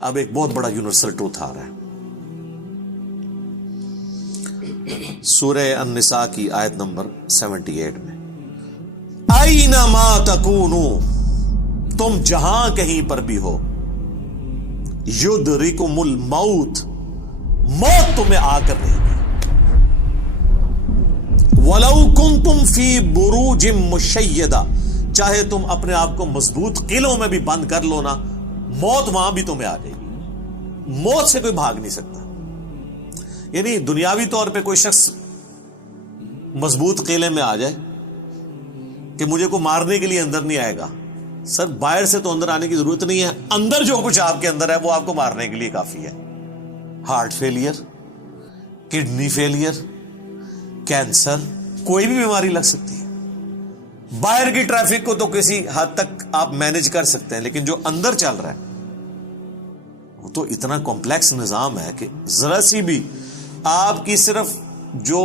اب ایک بہت بڑا یونیورسل ٹروتھ آ رہا ہے. سورہ النساء کی آیت نمبر 78 میں، اینما تکونو، تم جہاں کہیں پر بھی ہو، یدرکم الموت، موت تمہیں آ کر رہے گی. وَلَوْ كُنْتُمْ فِي بُرُوجٍ مُشَيَّدَةٍ، چاہے تم اپنے آپ کو مضبوط قلعوں میں بھی بند کر لو نا، موت وہاں بھی تمہیں آ جائے گی. موت سے کوئی بھاگ نہیں سکتا. یعنی دنیاوی طور پہ کوئی شخص مضبوط قلعے میں آ جائے کہ مجھے کو مارنے کے لیے اندر نہیں آئے گا، سر باہر سے تو اندر آنے کی ضرورت نہیں ہے، اندر جو کچھ آپ کے اندر ہے وہ آپ کو مارنے کے لیے کافی ہے. Heart failure, kidney failure, cancer, کوئی بھی بیماری لگ سکتی ہے. باہر کی ٹریفک کو تو کسی حد تک آپ مینج کر سکتے ہیں، لیکن جو اندر چل رہا ہے وہ تو اتنا کمپلیکس نظام ہے کہ ذرا سی بھی آپ کی صرف جو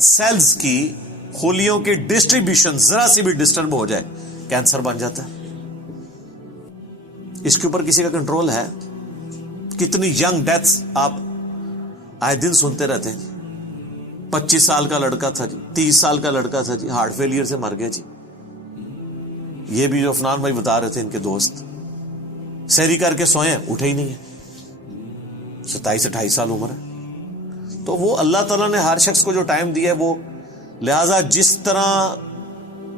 سیلز کی خلیوں کی ڈسٹریبیوشن ذرا سی بھی ڈسٹرب ہو جائے، کینسر بن جاتا ہے. اس کے اوپر کسی کا کنٹرول ہے؟ کتنی ینگ ڈیتھس آپ آئے دن سنتے رہتے ہیں. 25 سال کا لڑکا تھا جی، 30 سال کا لڑکا تھا جی، ہارٹ فیلئر سے مر گیا جی. یہ بھی جو عفنان بھائی بتا رہے تھے، ان کے دوست سحری کر کے سوئے، اٹھے ہی نہیں ہے، 27-28 سال عمر ہے. تو وہ اللہ تعالیٰ نے ہر شخص کو جو ٹائم دیا ہے وہ، لہذا جس طرح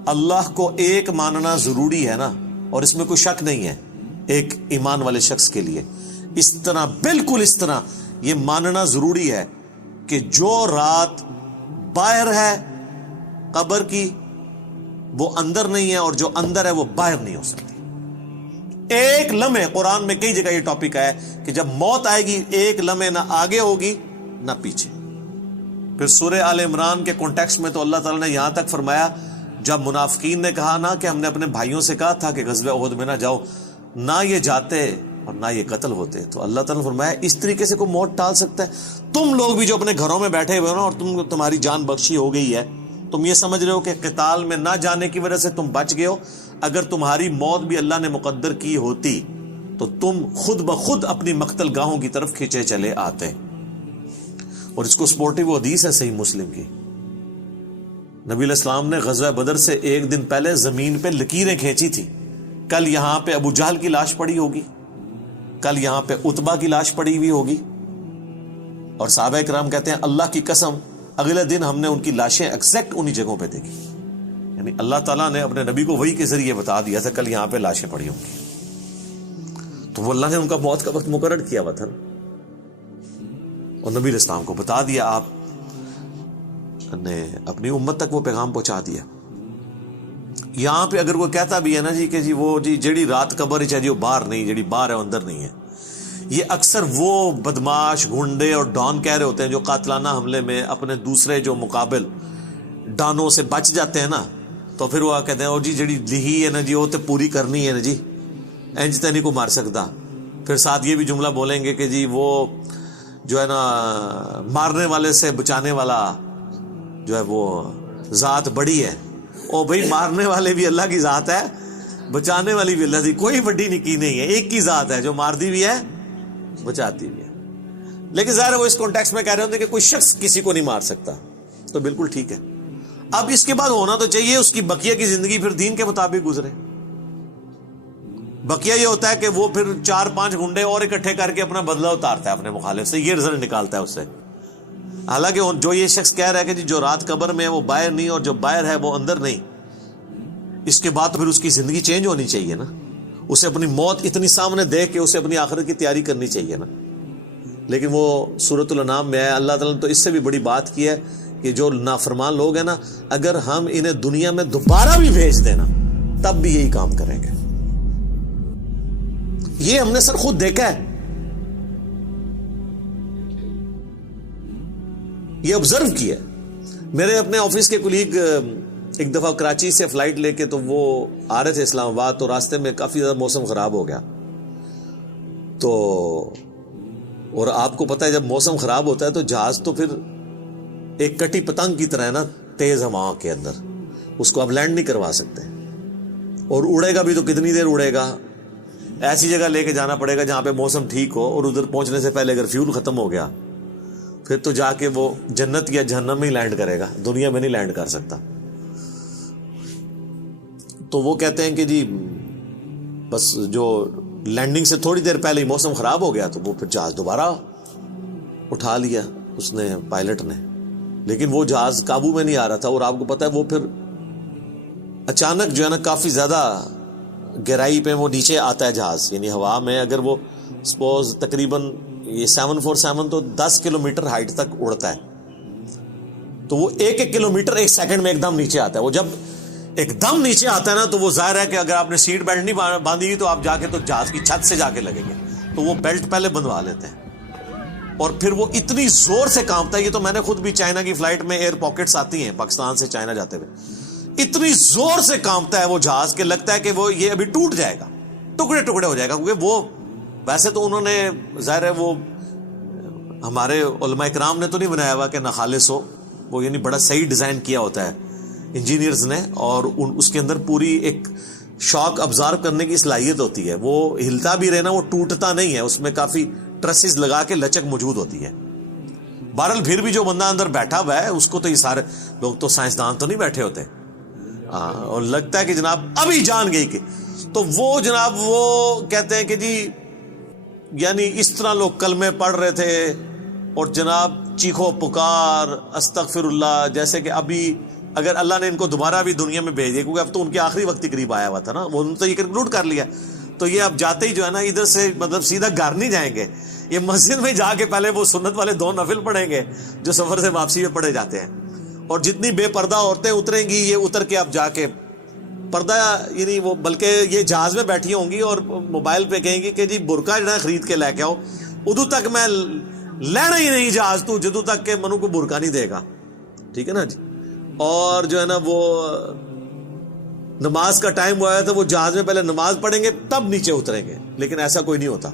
اللہ کو ایک ماننا ضروری ہے نا، اور اس میں کوئی شک نہیں ہے ایک ایمان والے شخص کے لیے، اس طرح بالکل اس طرح یہ ماننا ضروری ہے کہ جو رات باہر ہے قبر کی وہ اندر نہیں ہے، اور جو اندر ہے وہ باہر نہیں ہو سکتی. ایک لمحے، قرآن میں کئی جگہ یہ ٹاپک ہے کہ جب موت آئے گی ایک لمحے نہ آگے ہوگی نہ پیچھے. پھر سورہ آل عمران کے کانٹیکسٹ میں تو اللہ تعالیٰ نے یہاں تک فرمایا، جب منافقین نے کہا نا کہ ہم نے اپنے بھائیوں سے کہا تھا کہ غزوہ احد میں نہ جاؤ، نہ یہ جاتے اور نہ یہ قتل ہوتے، تو اللہ تعالیٰ نے فرمایا اس طریقے سے کوئی موت ٹال سکتا ہے؟ تم لوگ بھی جو اپنے گھروں میں بیٹھے ہوئے ہو نا، اور تمہاری جان بخشی ہو گئی ہے، تم یہ سمجھ رہے ہو کہ قتال میں نہ جانے کی وجہ سے تم بچ گئے ہو. اگر تمہاری موت بھی اللہ نے مقدر کی ہوتی تو تم خود بخود اپنی مقتل گاہوں کی طرف کھینچے چلے آتے. اور اس کو سپورٹیو حدیث ہے صحیح مسلم کی، نبی علیہ السلام نے غزوہ بدر سے ایک دن پہلے زمین پہ لکیریں کھینچی تھی. کل یہاں پہ ابو جہل کی لاش پڑی ہوگی، کل یہاں پہ عتبہ کی لاش پڑی ہوئی ہوگی، اور صحابہ کرام کہتے ہیں اللہ کی قسم اگلے دن ہم نے ان کی لاشیں ایگزیکٹ انہی جگہوں پہ دیکھی. یعنی اللہ تعالیٰ نے اپنے نبی کو وحی کے ذریعے بتا دیا تھا کل یہاں پہ لاشیں پڑی ہوں گی. تو وہ اللہ نے ان کا موت کا وقت مقرر کیا ہوا تھا، اور نبی علیہ السلام کو بتا دیا، آپ نے اپنی امت تک وہ پیغام پہنچا دیا. یہاں پہ اگر کوئی کہتا بھی ہے نا جی کہ جی وہ جی جیڑی رات قبر ہی چاہیے وہ باہر نہیں، جیڑی باہر ہے وہ اندر نہیں ہے، یہ اکثر وہ بدماش گنڈے اور ڈان کہہ رہے ہوتے ہیں جو قاتلانہ حملے میں اپنے دوسرے جو مقابل ڈانوں سے بچ جاتے ہیں نا، تو پھر وہ کہتے ہیں او جی جیڑی لہی ہے نا جی وہ تو پوری کرنی ہے نا جی، انج تے نہیں کو مار سکتا. پھر ساتھ یہ بھی جملہ بولیں گے کہ جی وہ جو ہے نا مارنے والے سے بچانے والا جو ہے وہ ذات بڑی ہے. او بھائی مارنے والے بھی اللہ کی ذات ہے، بچانے والی بھی اللہ کی، کوئی بڑی نکی نہیں ہے، ایک کی ذات ہے جو مارتی بھی ہے بچاتی بھی ہے. لیکن ظاہر ہے وہ اس کانٹیکسٹ میں کہہ رہے ہوتے ہیں کہ کوئی شخص کسی کو نہیں مار سکتا، تو بالکل ٹھیک ہے. اب اس کے بعد ہونا تو چاہیے اس کی بقیہ کی زندگی پھر دین کے مطابق گزرے. بقیہ یہ ہوتا ہے کہ وہ پھر 4-5 گنڈے اور اکٹھے کر کے اپنا بدلہ اتارتا ہے اپنے مخالف سے، یہ رزلٹ نکالتا ہے اس سے. حالانکہ جو یہ شخص کہہ رہا ہے کہ جی جو رات قبر میں ہے وہ باہر نہیں، اور جو باہر ہے وہ اندر نہیں، اس کے بعد پھر اس کی زندگی چینج ہونی چاہیے نا، اسے اپنی موت اتنی سامنے دیکھ کے اسے اپنی آخرت کی تیاری کرنی چاہیے نا. لیکن وہ سورۃ الانعام میں ہے، اللہ تعالیٰ نے تو اس سے بھی بڑی بات کی ہے کہ جو نافرمان لوگ ہیں نا، اگر ہم انہیں دنیا میں دوبارہ بھی بھیج دینا تب بھی یہی کام کریں گے. یہ ہم نے سر خود دیکھا ہے، یہ آبزرو کیا. میرے اپنے آفس کے کولیگ ایک دفعہ کراچی سے فلائٹ لے کے تو وہ آ رہے تھے اسلام آباد، تو راستے میں کافی زیادہ موسم خراب ہو گیا. تو اور آپ کو پتہ ہے جب موسم خراب ہوتا ہے تو جہاز تو پھر ایک کٹی پتنگ کی طرح ہے نا، تیز ہوا کے اندر، اس کو آپ لینڈ نہیں کروا سکتے، اور اڑے گا بھی تو کتنی دیر اڑے گا، ایسی جگہ لے کے جانا پڑے گا جہاں پہ موسم ٹھیک ہو، اور ادھر پہنچنے سے پہلے اگر فیول ختم ہو گیا پھر تو جا کے وہ جنت یا جہنم میں ہی لینڈ کرے گا، دنیا میں نہیں لینڈ کر سکتا۔ تو وہ کہتے ہیں کہ جی بس جو لینڈنگ سے تھوڑی دیر پہلے ہی موسم خراب ہو گیا تو وہ پھر جہاز دوبارہ اٹھا لیا اس نے، پائلٹ نے، لیکن وہ جہاز قابو میں نہیں آ رہا تھا، اور آپ کو پتا ہے وہ پھر اچانک جو ہے نا کافی زیادہ گہرائی پہ وہ نیچے آتا ہے جہاز، یعنی ہوا میں اگر وہ سپوز تقریباً یہ 747 تو 10 کلومیٹر ہائٹ تک اڑتا ہے، تو وہ ایک کلومیٹر ایک سیکنڈ میں ایک دم نیچے آتا ہے۔ وہ جب ایک دم نیچے آتا ہے نا تو وہ ظاہر ہے کہ اگر آپ نے سیٹ بیلٹ نہیں باندھی ہوئی تو آپ جا کے تو جہاز کی چھت سے جا کے لگیں گے، تو وہ بیلٹ پہلے بندھوا لیتے ہیں، اور پھر وہ اتنی زور سے کانپتا ہے۔ یہ تو میں نے خود بھی چائنا کی فلائٹ میں ایئر پاکٹس آتی ہیں پاکستان سے چائنا جاتے ہوئے، اتنی زور سے کانپتا ہے وہ جہاز کہ لگتا ہے کہ وہ یہ ابھی ٹوٹ جائے گا، ٹکڑے ٹکڑے ہو جائے گا، کیونکہ وہ ویسے تو انہوں نے ظاہر ہے وہ ہمارے علماء کرام نے تو نہیں بنایا ہوا کہ ناخالص ہو، وہ یعنی بڑا صحیح ڈیزائن کیا ہوتا ہے انجینئرز نے، اور اس کے اندر پوری ایک شاک ابزارو کرنے کی صلاحیت ہوتی ہے، وہ ہلتا بھی رہنا، وہ ٹوٹتا نہیں ہے، اس میں کافی ٹرسز لگا کے لچک موجود ہوتی ہے۔ بہرحال پھر بھی جو بندہ اندر بیٹھا ہوا ہے اس کو تو یہ سارے لوگ تو سائنسدان تو نہیں بیٹھے ہوتے، اور لگتا ہے کہ جناب ابھی جان گئی کہ، تو وہ جناب وہ کہتے ہیں کہ جی یعنی اس طرح لوگ کلمے پڑھ رہے تھے، اور جناب چیخو پکار استغفر اللہ، جیسے کہ ابھی اگر اللہ نے ان کو دوبارہ بھی دنیا میں بھیج دیا، کیونکہ اب تو ان کے آخری وقت ہی قریب آیا ہوا تھا نا، وہ تو یہ کنکلوڈ کر لیا، تو یہ اب جاتے ہی جو ہے نا ادھر سے مطلب سیدھا گھر نہیں جائیں گے، یہ مسجد میں جا کے پہلے وہ سنت والے 2 نفل پڑھیں گے جو سفر سے واپسی میں پڑھے جاتے ہیں، اور جتنی بے پردہ عورتیں اتریں گی یہ اتر کے اب جا کے پردہ، یعنی وہ بلکہ یہ جہاز میں بیٹھی ہوں گی اور موبائل پہ کہیں گی کہ جی برقع جو ہے خرید کے لے کے آؤ، ادو تک میں لینا ہی نہیں جہاز تو جدو تک کہ منو کو برقع نہیں دے گا، ٹھیک ہے نا جی۔ اور جو ہے نا وہ نماز کا ٹائم ہوا ہے تو وہ جہاز میں پہلے نماز پڑھیں گے تب نیچے اتریں گے، لیکن ایسا کوئی نہیں ہوتا،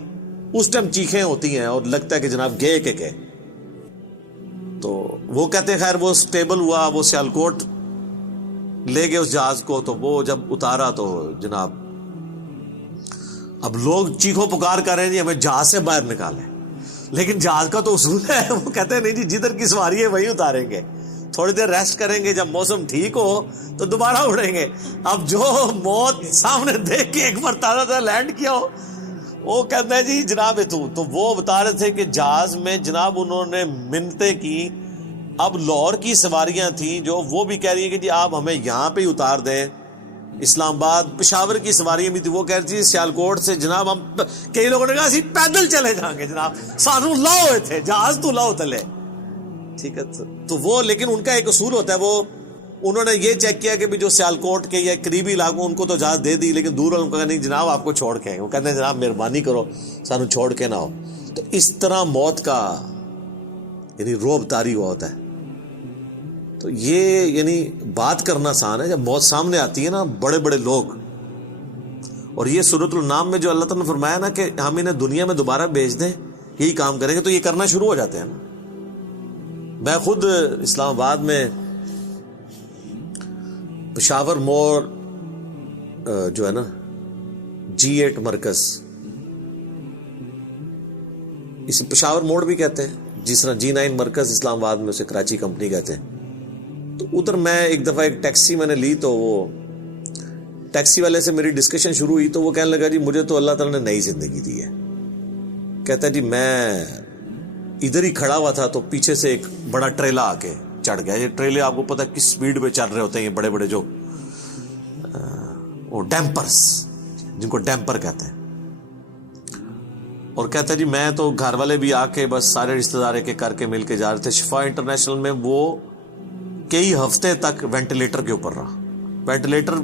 اس ٹائم چیخیں ہوتی ہیں اور لگتا ہے کہ جناب گئے کہ گئے۔ تو وہ کہتے ہیں خیر وہ سٹیبل ہوا، وہ سیالکوٹ لے گئے اس جہاز کو، تو وہ جب اتارا تو جناب اب لوگ چیخو پکار کر رہے ہیں جی ہمیں جہاز سے باہر نکالیں، لیکن جہاز کا تو اصول ہے، وہ کہتے ہیں نہیں جی جدھر کی سواری ہے وہیں اتاریں گے، تھوڑی دیر ریسٹ کریں گے، جب موسم ٹھیک ہو تو دوبارہ اڑیں گے۔ اب جو موت سامنے دیکھ کے ایک بار تازہ لینڈ کیا ہو، وہ کہتا ہے جی جناب تو وہ بتا رہے تھے کہ جہاز میں جناب انہوں نے منتیں کی، اب لاہور کی سواریاں تھیں جو وہ بھی کہہ رہی ہیں کہ جی آپ ہمیں یہاں پہ ہی اتار دیں، اسلام آباد پشاور کی سواریاں بھی تھی، وہ کہہ رہی تھی سیالکوٹ سے جناب ہم، کئی لوگوں نے کہا اسی پیدل چلے جائیں گے جناب، سانو لاؤ ہوئے تھے جہاز تو لاؤ تلے، ٹھیک ہے۔ تو وہ لیکن ان کا ایک اصول ہوتا ہے، وہ انہوں نے یہ چیک کیا کہ بھی جو سیالکوٹ کے یا قریبی علاقوں ان کو تو اجازت دے دی، لیکن دور والوں کو نہیں جناب آپ کو چھوڑ کے، وہ کہتے ہیں جناب مہربانی کرو سانو چھوڑ کے نہ ہو۔ تو اس طرح موت کا یعنی روب طاری ہوا ہوتا ہے۔ تو یہ یعنی بات کرنا آسان ہے، جب موت سامنے آتی ہے نا بڑے بڑے لوگ، اور یہ سورۃ النام میں جو اللہ تعالیٰ نے فرمایا نا کہ ہم انہیں دنیا میں دوبارہ بھیج دیں یہی کام کریں گے، تو یہ کرنا شروع ہو جاتے ہیں نا۔ میں خود اسلام آباد میں پشاور موڑ جو ہے نا G8 مرکز، اسے پشاور موڑ بھی کہتے ہیں، جس طرح G9 مرکز اسلام آباد میں اسے کراچی کمپنی کہتے ہیں۔ تو ادھر میں ایک دفعہ ایک ٹیکسی میں نے لی، تو وہ ٹیکسی والے سے میری ڈسکشن شروع ہوئی، تو وہ کہنے لگا جی مجھے تو اللہ تعالیٰ نے نئی زندگی دی ہے۔ کہتا ہے جی میں ادھر ہی کھڑا ہوا تھا تو پیچھے سے ایک بڑا ٹریلا آ کے چڑھ گیا۔ یہ ٹریلے آپ کو پتا کس سپیڈ پہ چل رہے ہوتے ہیں، یہ بڑے بڑے جو وہ ڈیمپرز، جن کو ڈیمپر کہتے ہیں۔ اور کہتا ہے جی میں تو گھر والے بھی آ کے بس سارے رشتہ دار کے کر کے مل کے جا رہے تھے۔ شفا انٹرنیشنل میں وہ کئی ہفتے تک وینٹیلیٹر کے اوپر رہا۔ وینٹیلیٹر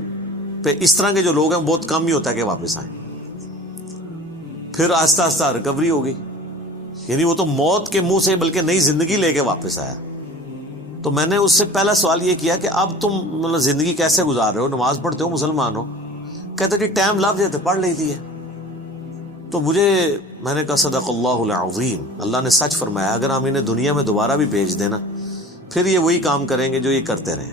پہ اس طرح کے جو لوگ ہیں بہت کم ہی ہوتا ہے کہ واپس آئیں، پھر آہستہ آہستہ ریکوری ہو گئی، یعنی وہ تو موت کے منہ سے بلکہ نئی زندگی لے کے واپس آیا۔ تو میں نے اس سے پہلا سوال یہ کیا کہ اب تم مطلب زندگی کیسے گزار رہے ہو، نماز پڑھتے ہو، مسلمان ہو؟ کہتے جی ٹائم لگ جاتے پڑھ لیتی ہے۔ تو میں نے کہا صدق اللہ العظیم، اللہ نے سچ فرمایا، اگر ہم انہیں دنیا میں دوبارہ بھی بھیج دینا پھر یہ وہی کام کریں گے جو یہ کرتے رہے۔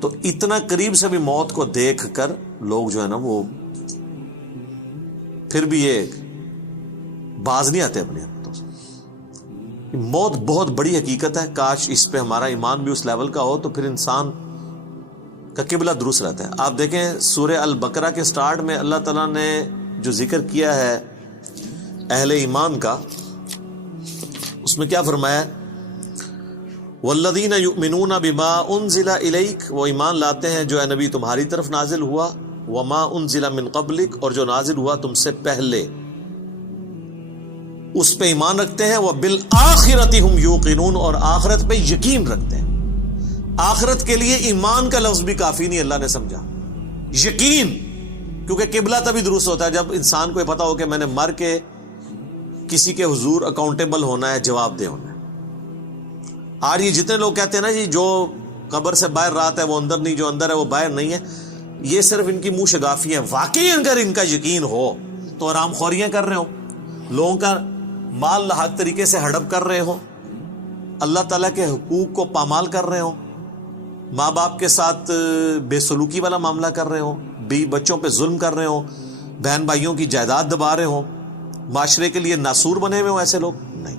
تو اتنا قریب سے بھی موت کو دیکھ کر لوگ جو ہے نا وہ پھر بھی یہ باز نہیں آتے اپنے حرکتوں سے. موت بہت بڑی حقیقت ہے. کاش اس پہ ہمارا ایمان بھی اس لیول کا ہو تو پھر انسان کا قبلہ درست رہتا ہے. آپ دیکھیں سورہ البقرہ کے سٹارٹ میں اللہ تعالیٰ نے جو ذکر کیا ہے اہل ایمان کا, اس میں کیا فرمایا؟ والذین یؤمنون بما انزل الیک, وہ ایمان لاتے ہیں جو اے نبی تمہاری طرف نازل ہوا, وما انزل من قبلک, اور جو نازل ہوا تم سے پہلے, اس پہ ایمان رکھتے ہیں. وبالآخرۃ ہم یوقنون, اور آخرت پہ یقین رکھتے ہیں. آخرت کے لیے ایمان کا لفظ بھی کافی نہیں, اللہ نے سمجھا یقین, کیونکہ قبلہ تبھی درست ہوتا ہے جب انسان کو یہ پتا ہو کہ میں نے مر کے کسی کے حضور اکاؤنٹیبل ہونا ہے, جواب دہ ہونا ہے. آج یہ جتنے لوگ کہتے ہیں نا جی جو قبر سے باہر رات ہے وہ اندر نہیں, جو اندر ہے وہ باہر نہیں ہے, یہ صرف ان کی منہ شگافی ہیں. واقعی اگر ان کا یقین ہو تو حرام خوریاں کر رہے ہو, لوگوں کا مال لاحق طریقے سے ہڑپ کر رہے ہو, اللہ تعالیٰ کے حقوق کو پامال کر رہے ہو, ماں باپ کے ساتھ بے سلوکی والا معاملہ کر رہے ہو, بیوی بچوں پہ ظلم کر رہے ہو, بہن بھائیوں کی جائیداد دبا رہے ہو, معاشرے کے لیے ناسور بنے ہوئے ہو, ایسے لوگ نہیں,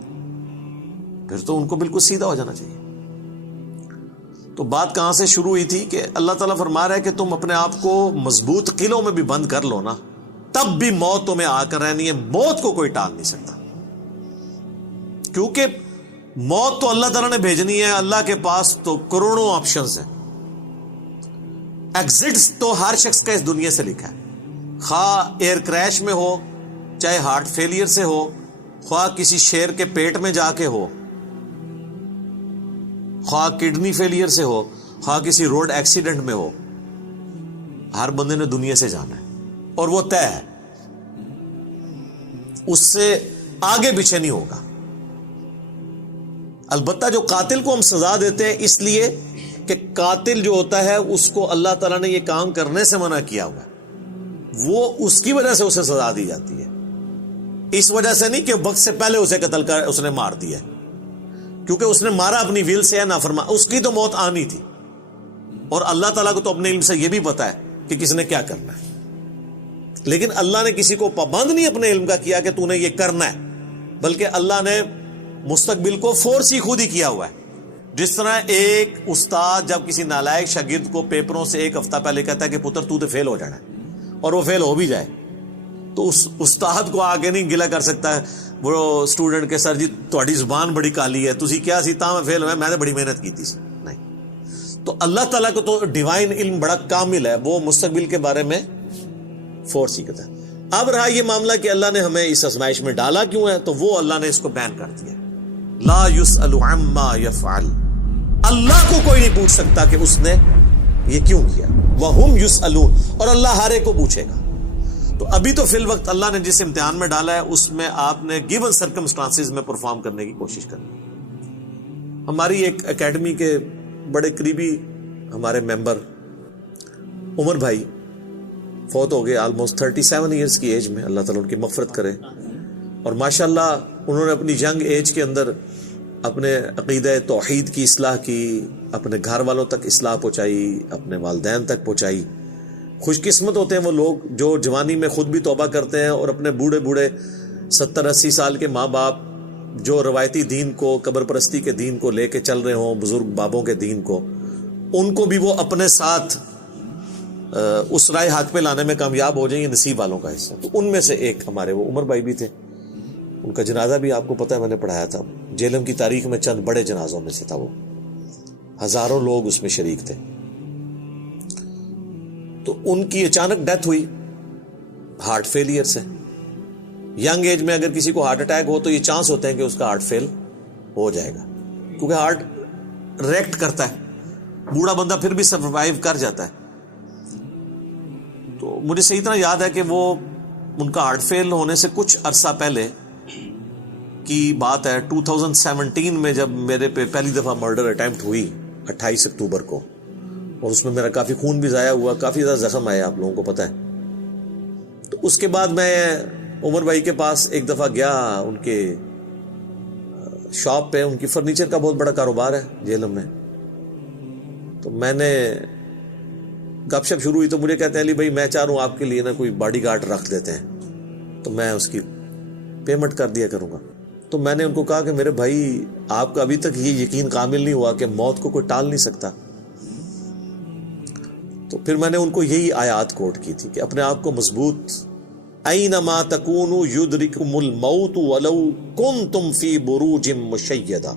پھر تو ان کو بالکل سیدھا ہو جانا چاہیے. تو بات کہاں سے شروع ہوئی تھی کہ اللہ تعالیٰ فرما رہا ہے کہ تم اپنے آپ کو مضبوط قلعوں میں بھی بند کر لو نا, تب بھی موت تمہیں آ کر رہنی ہے. موت کو کوئی ٹال نہیں سکتا, کیونکہ موت تو اللہ تعالیٰ نے بھیجنی ہے. اللہ کے پاس تو کروڑوں آپشنز ہیں. ایگزٹس تو ہر شخص کا اس دنیا سے لکھا ہے, خواہ ایئر کریش میں ہو, چاہے ہارٹ فیلئر سے ہو, خواہ کسی شیر کے پیٹ میں جا کے ہو, خواہ کڈنی فیلئر سے ہو, خواہ کسی روڈ ایکسیڈنٹ میں ہو, ہر بندے نے دنیا سے جانا ہے اور وہ طے ہے, اس سے آگے پیچھے نہیں ہوگا. البتہ جو قاتل کو ہم سزا دیتے ہیں اس لیے کہ قاتل جو ہوتا ہے اس کو اللہ تعالیٰ نے یہ کام کرنے سے منع کیا ہوا ہے, وہ اس کی وجہ سے اسے سزا دی جاتی ہے. اس وجہ سے نہیں کہ وقت سے پہلے اسے قتل کر اس نے مار دیا, کیونکہ اس نے مارا اپنی ویل سے ہے, نافرمان, اس کی تو موت آنی تھی. اور اللہ تعالیٰ کو تو اپنے علم سے یہ بھی پتا ہے کہ کس نے کیا کرنا ہے, لیکن اللہ نے کسی کو پابند نہیں اپنے علم کا کیا کہ تو نے یہ کرنا ہے, بلکہ اللہ نے مستقبل کو فورس ہی خود ہی کیا ہوا ہے. جس طرح ایک استاد جب کسی نالائق شاگرد کو پیپروں سے ایک ہفتہ پہلے کہتا ہے کہ پتر تو فیل ہو جانا ہے, اور وہ فیل ہو بھی جائے, تو اس استاد کو آگے نہیں گلا کر سکتا ہے وہ اسٹوڈنٹ کے, سر جی تہاڈی زبان بڑی کالی ہے, تسی کیا سی تاں میں فیل ہویا, میں نے بڑی محنت کی تھی. نہیں, تو اللہ تعالیٰ کو تو ڈیوائن علم بڑا کامل ہے, وہ مستقبل کے بارے میں فورس ہی کرتا ہے. اب رہا یہ معاملہ کہ اللہ نے ہمیں اس آزمائش میں ڈالا کیوں ہے, تو وہ اللہ نے اس کو بیان کر دیا. لا یسأل عما یفعل, اللہ کو کوئی نہیں پوچھ سکتا کہ اس نے یہ کیوں کیا. وہم یسألون, اور اللہ ہر ایک کو پوچھے گا. تو ابھی تو فی الوقت اللہ نے جس امتحان میں ڈالا ہے اس میں آپ نے گیون سرکمسٹانسز میں پرفارم کرنے کی کوشش کرنی. ہماری ایک اکیڈمی کے بڑے قریبی ہمارے ممبر عمر بھائی فوت ہو گئے, آلموسٹ 37 ایئرز کی ایج میں, اللہ تعالیٰ ان کی مغفرت کرے. اور ماشاءاللہ انہوں نے اپنی ینگ ایج کے اندر اپنے عقیدہ توحید کی اصلاح کی, اپنے گھر والوں تک اصلاح پہنچائی, اپنے والدین تک پہنچائی. خوش قسمت ہوتے ہیں وہ لوگ جو جوانی میں خود بھی توبہ کرتے ہیں اور اپنے بوڑھے 70-80 سال کے ماں باپ جو روایتی دین کو, قبر پرستی کے دین کو لے کے چل رہے ہوں, بزرگ بابوں کے دین کو, ان کو بھی وہ اپنے ساتھ اس رائے حق پہ لانے میں کامیاب ہو جائیں, یہ نصیب والوں کا حصہ. تو ان میں سے ایک ہمارے وہ عمر بھائی بھی تھے. ان کا جنازہ بھی آپ کو پتہ ہے میں نے پڑھایا تھا, جیلم کی تاریخ میں چند بڑے جنازوں میں سے تھا وہ, ہزاروں لوگ اس میں شریک تھے. تو ان کی اچانک ڈیتھ ہوئی ہارٹ فیلئر سے. ینگ ایج میں اگر کسی کو ہارٹ اٹیک ہو تو یہ چانس ہوتے ہیں کہ اس کا ہارٹ فیل ہو جائے گا, کیونکہ ہارٹ ریئیکٹ کرتا ہے, بوڑھا بندہ پھر بھی سروائیو کر جاتا ہے. تو مجھے صحیح طرح یاد ہے کہ وہ ان کا ہارٹ فیل ہونے سے کچھ عرصہ پہلے کی بات ہے, 2017 میں جب میرے پہ پہلی دفعہ مرڈر اٹیمپٹ ہوئی 28 اکتوبر کو, اور اس میں میرا کافی خون بھی ضائع ہوا, کافی زیادہ زخم آیا, آپ لوگوں کو پتہ ہے. تو اس کے بعد میں عمر بھائی کے پاس ایک دفعہ گیا, ان کے شاپ پہ, ان کی فرنیچر کا بہت بڑا کاروبار ہے جیلم میں. تو میں نے گپ شپ شروع ہوئی تو مجھے کہتے ہیں علی بھائی میں چاہ رہا ہوں آپ کے لیے نا کوئی باڈی گارڈ رکھ دیتے ہیں. تو میں اس کی پیمنٹ کر دیا کروں گا. تو میں نے ان کو کہا کہ میرے بھائی آپ کا ابھی تک یہ یقین کامل نہیں ہوا کہ موت کو کوئی ٹال نہیں سکتا. تو پھر میں نے ان کو یہی آیات کوٹ کی تھی کہ اپنے آپ کو مضبوط، اینما تکونوا یدرککم الموت ولو کنتم فی بروج مشیدہ،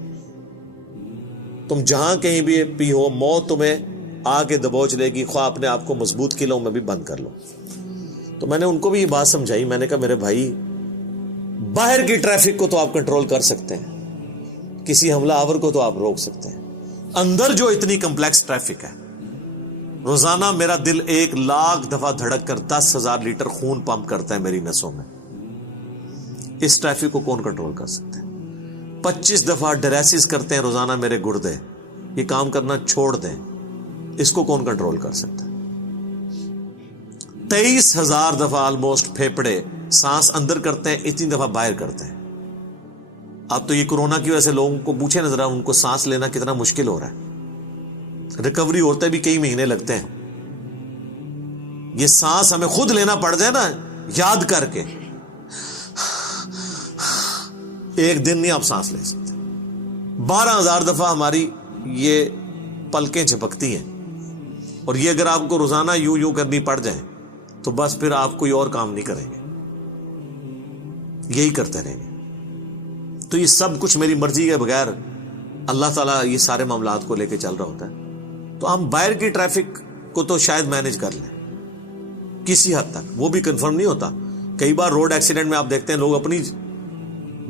تم جہاں کہیں بھی ہو موت تمہیں آ کے دبوچ لے گی، خواہ اپنے آپ کو مضبوط قلعوں میں بھی بند کر لو. تو میں نے ان کو بھی یہ بات سمجھائی. میں نے کہا میرے بھائی باہر کی ٹریفک کو تو آپ کنٹرول کر سکتے ہیں، کسی حملہ آور کو تو آپ روک سکتے ہیں، اندر جو اتنی کمپلیکس ٹریفک ہے، روزانہ میرا دل 1,00,000 دفعہ دھڑک کر 10,000 لیٹر خون پمپ کرتا ہے میری نسوں میں، اس ٹریفک کو کون کنٹرول کر سکتا ہے؟ 25 دفعہ ڈائلیسس کرتے ہیں روزانہ میرے گردے، یہ کام کرنا چھوڑ دیں، اس کو کون کنٹرول کر سکتا ہے؟ 23,000 دفعہ آلموسٹ پھیپڑے سانس اندر کرتے ہیں، اتنی دفعہ باہر کرتے ہیں. اب تو یہ کورونا کی وجہ سے لوگوں کو پوچھے نظر ان کو سانس لینا کتنا مشکل ہو رہا ہے، ریکوری ہوتے بھی کئی مہینے لگتے ہیں. یہ سانس ہمیں خود لینا پڑ جائے نا یاد کر کے، ایک دن نہیں آپ سانس لے سکتے. 12,000 دفعہ ہماری یہ پلکیں جھپکتی ہیں، اور یہ اگر آپ کو روزانہ یوں کرنی پڑ جائے تو بس پھر آپ کوئی اور کام نہیں کریں گے، یہی کرتے رہیں گے. تو یہ سب کچھ میری مرضی کے بغیر اللہ تعالیٰ یہ سارے معاملات کو لے کے چل رہا ہوتا ہے. تو ہم باہر کی ٹریفک کو تو شاید مینج کر لیں کسی حد تک، وہ بھی کنفرم نہیں ہوتا. کئی بار روڈ ایکسیڈنٹ میں آپ دیکھتے ہیں لوگ اپنی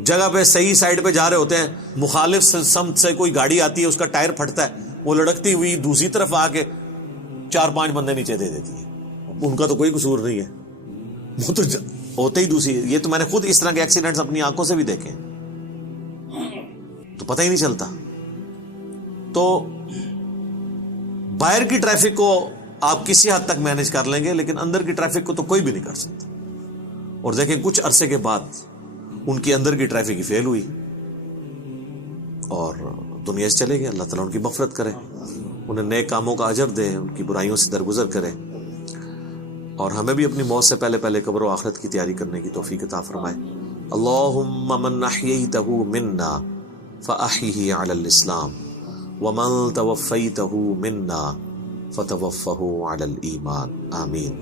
جگہ پہ صحیح سائڈ پہ جا رہے ہوتے ہیں، مخالف سمت سے کوئی گاڑی آتی ہے، اس کا ٹائر پھٹتا ہے، وہ لڑکتی ہوئی دوسری طرف آ کے 4-5 بندے نیچے دے دیتی ہے. ان کا تو کوئی قصور نہیں ہے، وہ تو ہوتے ہی دوسری. یہ تو میں نے خود اس طرح کے ایکسیڈنٹس اپنی آنکھوں سے بھی دیکھے، تو پتہ ہی نہیں چلتا. تو باہر کی ٹریفک کو آپ کسی حد تک مینج کر لیں گے، لیکن اندر کی ٹریفک کو تو کوئی بھی نہیں کر سکتا. اور دیکھیں کچھ عرصے کے بعد ان کی اندر کی ٹریفک ہی فیل ہوئی اور دنیا سے چلے گئے. اللہ تعالیٰ ان کی مغفرت کرے، انہیں نیک کاموں کا اجر دے، ان کی برائیوں سے درگزر کرے، اور ہمیں بھی اپنی موت سے پہلے قبر و آخرت کی تیاری کرنے کی توفیق عطا فرمائے. اللہم من احییتہ منا فاحیہ علی الاسلام ومن توفیتہ منا فتوفہ علی الایمان. آمین.